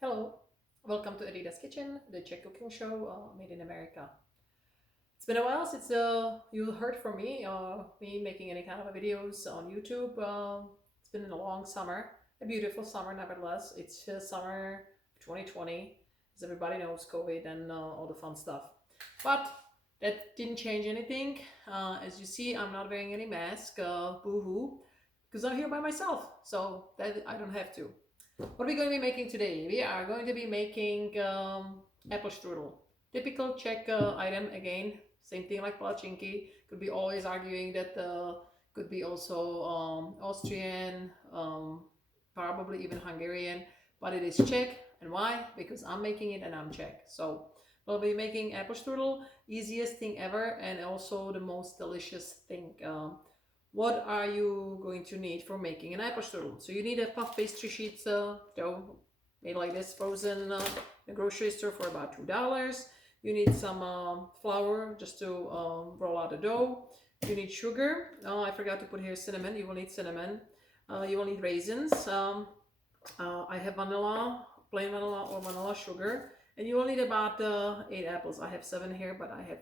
Hello, welcome to Edita's Kitchen, the Czech cooking show made in America. It's been a while since you heard from me making any kind of videos on YouTube. It's been a long summer, a beautiful summer nevertheless. It's summer 2020, as everybody knows, COVID and all the fun stuff. But that didn't change anything. As you see, I'm not wearing any mask, boo-hoo, because I'm here by myself, so that I don't have to. What are we going to be making today? We are going to be making apple strudel. Typical Czech item again. Same thing like palachinky. Could be always arguing that could be also Austrian, probably even Hungarian, but it is Czech. And why? Because I'm making it and I'm Czech. So we'll be making apple strudel, easiest thing ever, and also the most delicious thing. What are you going to need for making an apple strudel? So you need a puff pastry sheet dough made like this, frozen in the grocery store for about $2. You need some flour just to roll out the dough. You need sugar. I forgot to put here cinnamon. You will need cinnamon. You will need raisins. I have vanilla, plain vanilla or vanilla sugar. And you will need about 8 apples. I have 7 here, but I have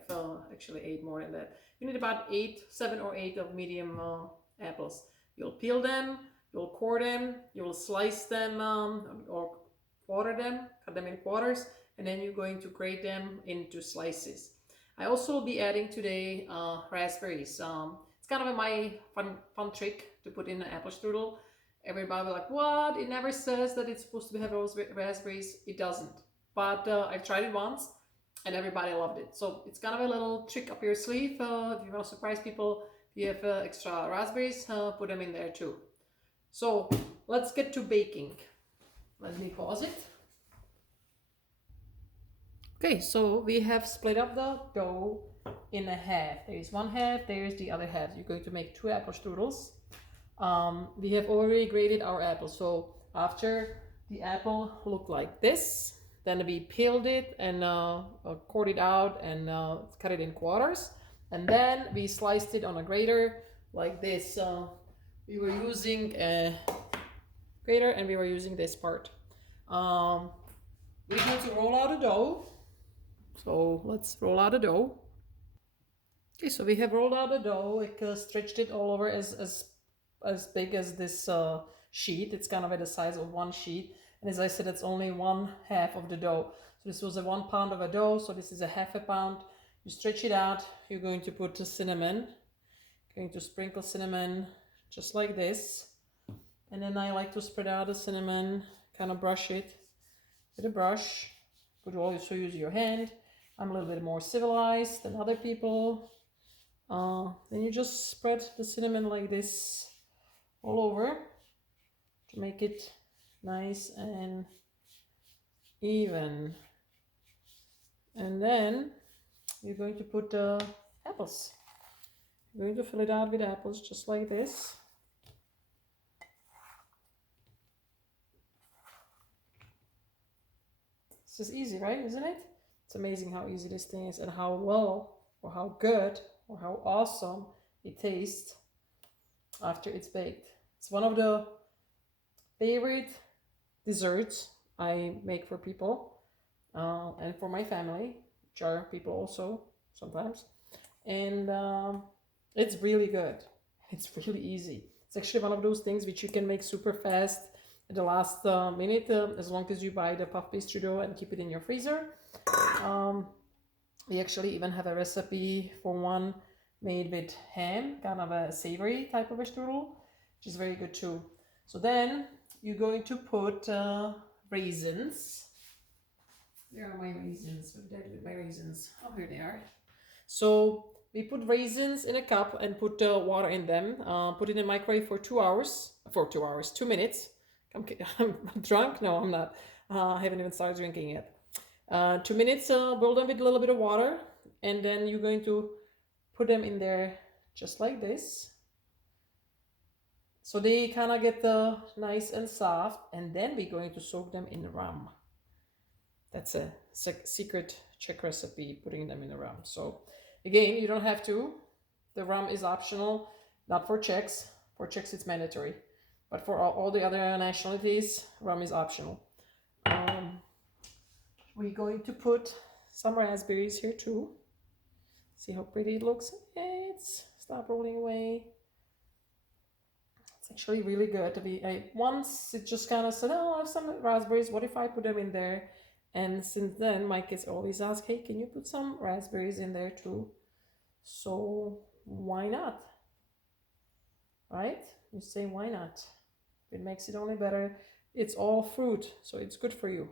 actually 8 more than that. You need about 7 or 8 of medium apples. You'll peel them, you'll core them, you'll slice them or quarter them, cut them in quarters, and then you're going to grate them into slices. I also will be adding today raspberries. It's kind of my fun trick to put in an apple strudel. Everybody will be like, what? It never says that it's supposed to have raspberries. It doesn't. But I've tried it once and everybody loved it. So it's kind of a little trick up your sleeve. If you want to surprise people, if you have extra raspberries, put them in there too. So let's get to baking. Let me pause it. Okay, so we have split up the dough in a half. There is one half, there is the other half. You're going to make 2 apple strudels. We have already grated our apple. So after the apple looked like this, then we peeled it and cored it out and cut it in quarters. And then we sliced it on a grater like this. We were using a grater and we were using this part. We need to roll out the dough. So let's roll out the dough. Okay, so we have rolled out the dough. We stretched it all over as big as this sheet. It's kind of at the size of one sheet. And as I said, it's only 1/2 of the dough. So this was a 1 pound of a dough. So this is a 1/2 pound. You stretch it out. You're going to put the cinnamon. Going to sprinkle cinnamon just like this. And then I like to spread out the cinnamon, kind of brush it with a brush. Could also use your hand. I'm a little bit more civilized than other people. Then you just spread the cinnamon like this all over to make it nice and even. And then you're going to put the apples. You're going to fill it out with apples just like this. This is easy, right? Isn't it? It's amazing how easy this thing is and how well or how good or how awesome it tastes after it's baked. It's one of the favorite desserts I make for people and for my family, which are people also sometimes. And it's really good. It's really easy. It's actually one of those things which you can make super fast at the last minute, as long as you buy the puff pastry dough and keep it in your freezer. We actually even have a recipe for one made with ham, kind of a savory type of a strudel, which is very good too. So then you're going to put raisins. Where are my raisins? What did I do with my raisins? Oh, here they are. So we put raisins in a cup and put water in them. Put it in the microwave for 2 hours. 2 minutes. I'm drunk? No, I'm not. I haven't even started drinking yet. 2 minutes, boil them with a little bit of water. And then you're going to put them in there just like this. So they kind of get nice and soft. And then we're going to soak them in rum. That's a secret Czech recipe, putting them in the rum. So again, you don't have to. The rum is optional, not for Czechs. For Czechs, it's mandatory. But for all the other nationalities, rum is optional. We're going to put some raspberries here too. See how pretty it looks? It's stop rolling away. It's actually really good to be. Once it just kind of said, "Oh, I have some raspberries. What if I put them in there?" And since then, my kids always ask, "Hey, can you put some raspberries in there too?" So why not? Right? You say, why not? It makes it only better. It's all fruit, so it's good for you.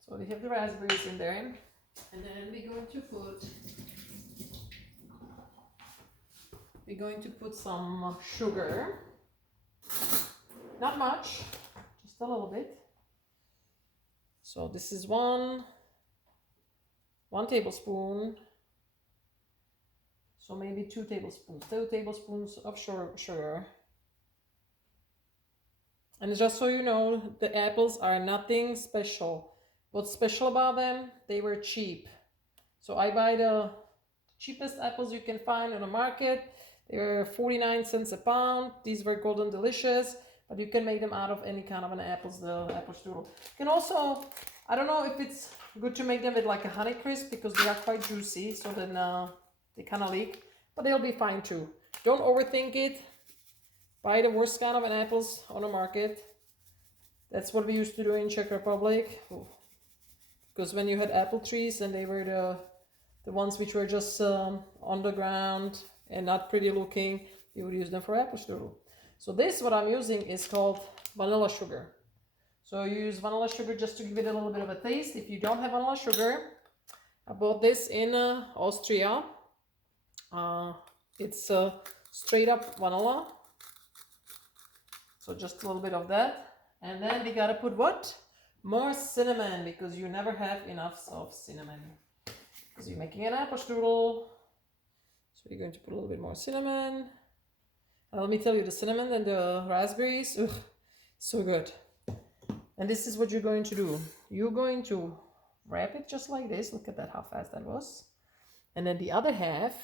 So we have the raspberries in there, and then we're going to put some sugar. Not much, just a little bit. So this is one tablespoon. So maybe 2 tablespoons. 2 tablespoons of sugar. And just so you know, the apples are nothing special. What's special about them? They were cheap. So I buy the cheapest apples you can find on the market. They were 49 cents a pound. These were golden delicious, but you can make them out of any kind of an apples, the apple strudel. You can also, I don't know if it's good to make them with like a honey crisp because they are quite juicy, so then they kind of leak, but they'll be fine too. Don't overthink it. Buy the worst kind of an apples on the market. That's what we used to do in Czech Republic. Because when you had apple trees and they were the ones which were just on the ground and not pretty looking, you would use them for apple strudel. So this, what I'm using, is called vanilla sugar. So you use vanilla sugar just to give it a little bit of a taste. If you don't have vanilla sugar, I bought this in Austria. It's straight up vanilla. So just a little bit of that. And then we gotta put what? More cinnamon, because you never have enough of cinnamon. Because you're making an apple strudel. So you're going to put a little bit more cinnamon. And let me tell you, the cinnamon and the raspberries, ugh, so good. And this is what you're going to do. You're going to wrap it just like this. Look at that, how fast that was. And then the other half,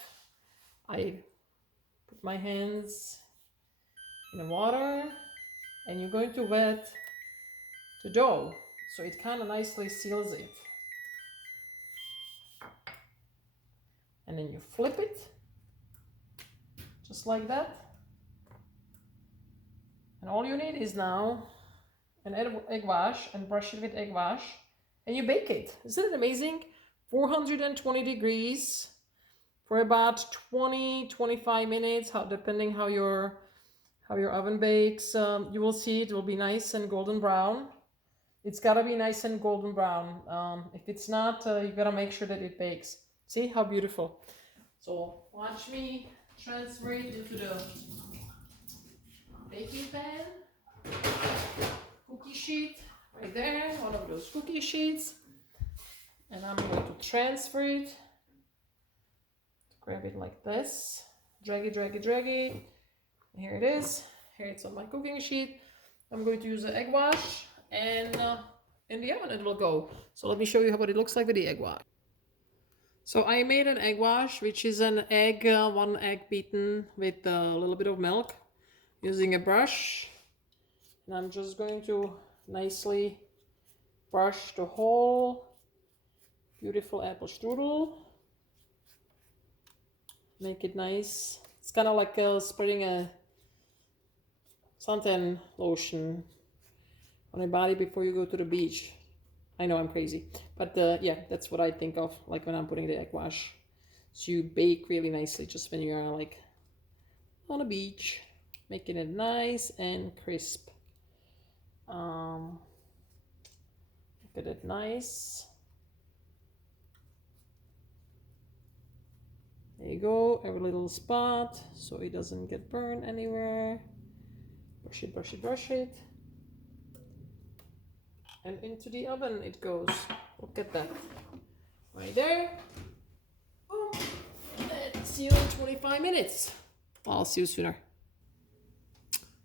I put my hands in the water, and you're going to wet the dough so it kind of nicely seals it. And then you flip it just like that. And all you need is now an egg wash, and brush it with egg wash, and you bake it. Isn't it amazing? 420 degrees for about 20-25 minutes, depending how your oven bakes. You will see it will be nice and golden brown. It's gotta be nice and golden brown. If it's not, you gotta make sure that it bakes. See how beautiful. So watch me transfer it into the baking pan. Cookie sheet right there, one of those cookie sheets. And I'm going to transfer it. Grab it like this. Drag it, drag it, drag it. Here it is. Here it's on my cooking sheet. I'm going to use an egg wash, and in the oven it will go. So let me show you what it looks like with the egg wash. So I made an egg wash, which is an egg, 1 egg beaten with a little bit of milk, using a brush. And I'm just going to nicely brush the whole beautiful apple strudel. Make it nice. It's kind of like spreading a suntan lotion on your body before you go to the beach. I know I'm crazy, but yeah, that's what I think of like when I'm putting the egg wash. So you bake really nicely just when you are like on a beach, making it nice and crisp. Look at it, nice. There you go, every little spot so it doesn't get burned anywhere. Brush it, brush it, brush it. And into the oven it goes. Look at that. Right there. Boom. And see you in 25 minutes. I'll see you sooner.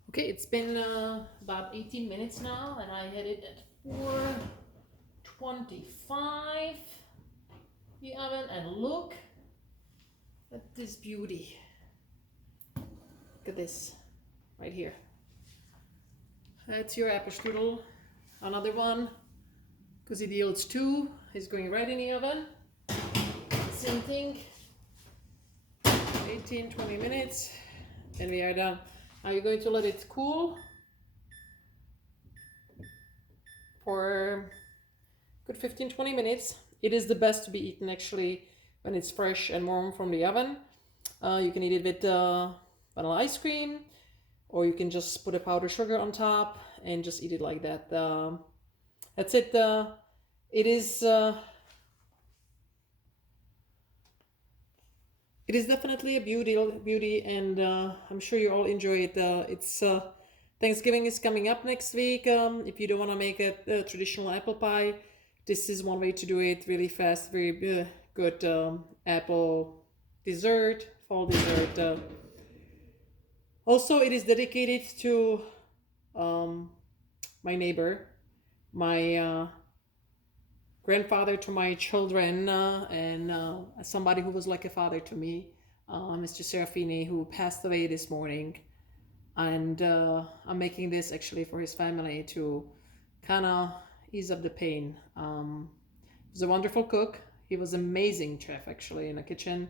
Okay, it's been about 18 minutes now, and I had it at 425 the oven, and look at this beauty. Look at this right here. That's your apple strudel. Another one because it yields 2. It's going right in the oven. Same thing, 18-20 minutes, and we are done. Now you're going to let it cool for good 15-20 minutes. It is the best to be eaten actually when it's fresh and warm from the oven. You can eat it with vanilla ice cream, or you can just put a powdered sugar on top and just eat it like that. That's it. It is definitely a beauty, and I'm sure you all enjoy it. It's Thanksgiving is coming up next week. If you don't want to make a traditional apple pie, this is one way to do it really fast. Very good apple dessert, fall dessert. Also, it is dedicated to my neighbor, my grandfather to my children, and somebody who was like a father to me, Mr. Serafini, who passed away this morning. And I'm making this actually for his family to kind of ease up the pain. He was a wonderful cook. He was an amazing chef actually in the kitchen.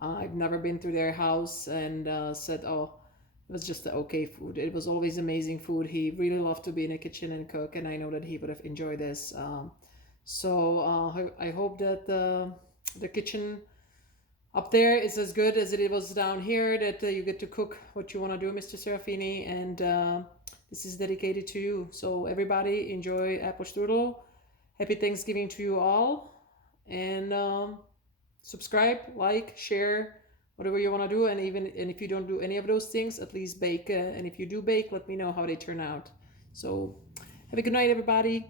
I've never been to their house and said, oh, it was just the okay food. It was always amazing food. He really loved to be in the kitchen and cook, and I know that he would have enjoyed this. So I hope that the kitchen up there is as good as it was down here, that you get to cook what you want to do, Mr. Serafini, and this is dedicated to you. So everybody enjoy apple strudel. Happy Thanksgiving to you all, and subscribe, like, share, whatever you want to do, and if you don't do any of those things, at least bake, and if you do bake, let me know how they turn out. So have a good night, everybody.